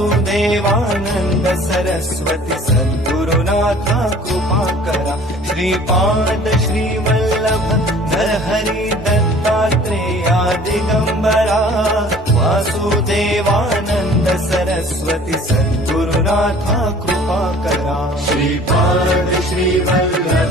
वासुदेवानंद सरस्वती सद्गुरुनाथा कृपा करा। श्रीपाद श्रीवल्लभ नरहरि दत्तात्रेया दिगंबरा वासुदेवानंद सरस्वती सद्गुरुनाथा कृपा करा। श्रीपाद श्रीवल्लभ